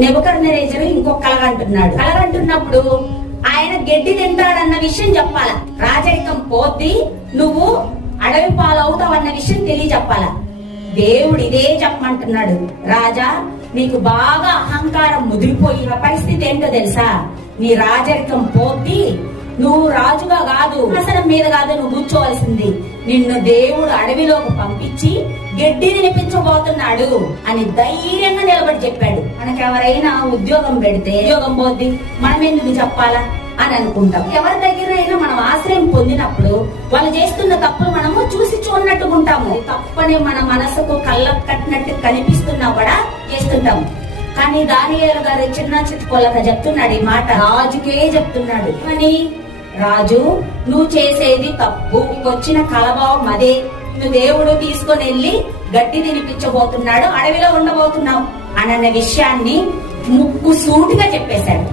నెబుకద్నెజరు ఇంకొక కలగంటున్నప్పుడు ఆయన గడ్డి తింటాడన్న విషయం చెప్పాల. రాజరికం పోద్ది, నువ్వు అడవి పాలవుతావన్న విషయం తెలియజెప్పాల. దేవుడు ఇదే చెప్పమంటున్నాడు. రాజా, నీకు బాగా అహంకారం ముదిరిపోయిన పరిస్థితి ఏంటో తెలుసా? నీ రాజరికం పోద్ది, నువ్వు రాజుగా కాదు, అసలు మీద కాదు నువ్వు కూర్చోవలసింది. నిన్ను దేవుడు అడవిలోకి పంపించి గడ్డి తినిపించబోతున్నాడు అని ధైర్యంగా నిలబడి చెప్పాడు. మనకెవరైనా ఉద్యోగం పెడితే ఉద్యోగం పోద్ది, మనం ఎందుకు చెప్పాలా అని అనుకుంటాం. ఎవరి దగ్గర అయినా మనం ఆశ్రయం పొందినప్పుడు వాళ్ళు చేస్తున్న తప్పులు మనము చూసి చూడనట్టుకుంటాము. తప్పని మన మనసుకు కళ్ళకు కట్టినట్టు కనిపిస్తున్నా కూడా చేస్తుంటాము. కానీ దానియేలు గారు చిన్న చిత్తుకోలక చెప్తున్నాడు ఈ మాట, రాజుకే చెప్తున్నాడు. అని రాజు, నువ్వు చేసేది తప్పు, వచ్చిన కలభావం అదే. నువ్వు దేవుడు తీసుకొని వెళ్ళి గడ్డి తినిపించబోతున్నాడు, అడవిలో ఉండబోతున్నావు అన్న విషయాన్ని ముక్కు సూటిగా చెప్పేశాడు.